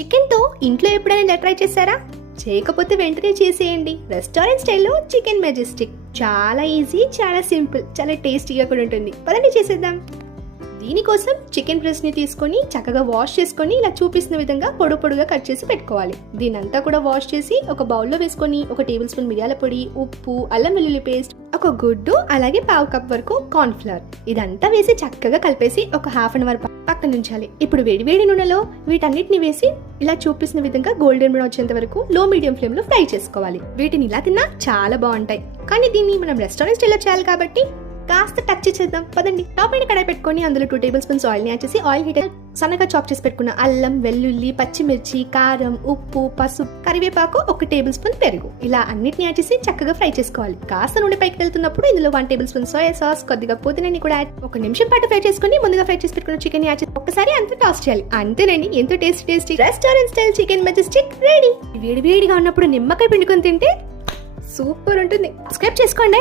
చికెన్తో ఇంట్లో ఎప్పుడైనా ఇలా ట్రై చేశారా? చేయకపోతే వెంటనే చేసేయండి. రెస్టారెంట్ స్టైల్లో చికెన్ మెజెస్టిక్ చాలా ఈజీ, చాలా సింపుల్, చాలా టేస్టీగా కూడా ఉంటుంది. పదండి చేసేద్దాం. దీనికోసం చికెన్ బ్రెస్ట్ ని తీసుకొని చక్కగా వాష్ చేసుకొని ఇలా చూపిస్తున్న విధంగా పొడుగా కట్ చేసి పెట్టుకోవాలి. దీనంతా కూడా వాష్ చేసి ఒక బౌల్లో వేసుకొని 1 టేబుల్ స్పూన్ మిరియాల పొడి, ఉప్పు, అల్లం వెల్లుల్లి పేస్ట్, ఒక గుడ్డు, అలాగే 1/2 కప్ వరకు కార్న్ ఫ్లవర్ ఇదంతా వేసి చక్కగా కలిపేసి ఒక హాఫ్ అన్ అవర్ పక్కన ఉంచాలి. ఇప్పుడు వేడి నూనెలో వీటన్నిటిని వేసి ఇలా చూపిస్తున్న విధంగా గోల్డెన్ బ్రౌన్ వచ్చేంత వరకు లో మీడియం ఫ్లేమ్ లో ఫ్రై చేసుకోవాలి. వీటిని ఇలా తిన్నా చాలా బాగుంటాయి. కానీ దీన్ని మనం రెస్టారెంట్ స్టైల్లో చేయాలి కాబట్టి కాస్త టచ్ చేద్దాం. పదండి. టాప్ పైన కడాయి పెట్టుకొని అందులో 2 టేబుల్ స్పూన్స్ ఆయిల్ ని యాడ్ చేసి ఆయిల్ హీట్ సన్నగా చాప్ చేసి పెట్టుకున్న అల్లం, వెల్లుల్లి, పచ్చిమిర్చి, కారం, ఉప్పు, పసుపు, కరివేపాకు, 1 టేబుల్ స్పూన్ పెరుగు ఇలా అన్నిటిని యాడ్ చేసి చక్కగా ఫ్రై చేసుకోవాలి. కాస్త నూనె పైకి వెళ్తున్నప్పుడు ఇందులో 1 టేబుల్ స్పూన్ సోయా సాస్, కొద్దిగా పుదీనాని కూడా యాడ్ 1 నిమిషం పాటు ఫ్రై చేసుకుని ముందుగా ఫ్రై చేసి పెట్టుకున్న చికెన్ యాడ్ చేసి ఒక్కసారి అంతా టాస్ చేయాలి. అంతేనండి, ఎంతో tasty restaurant style chicken Majestic ready. వేడిగా ఉన్నప్పుడు నిమ్మకాయ పిండుకొని తింటే సూపర్ ఉంటుంది. సబ్స్క్రైబ్ చేసుకోండి.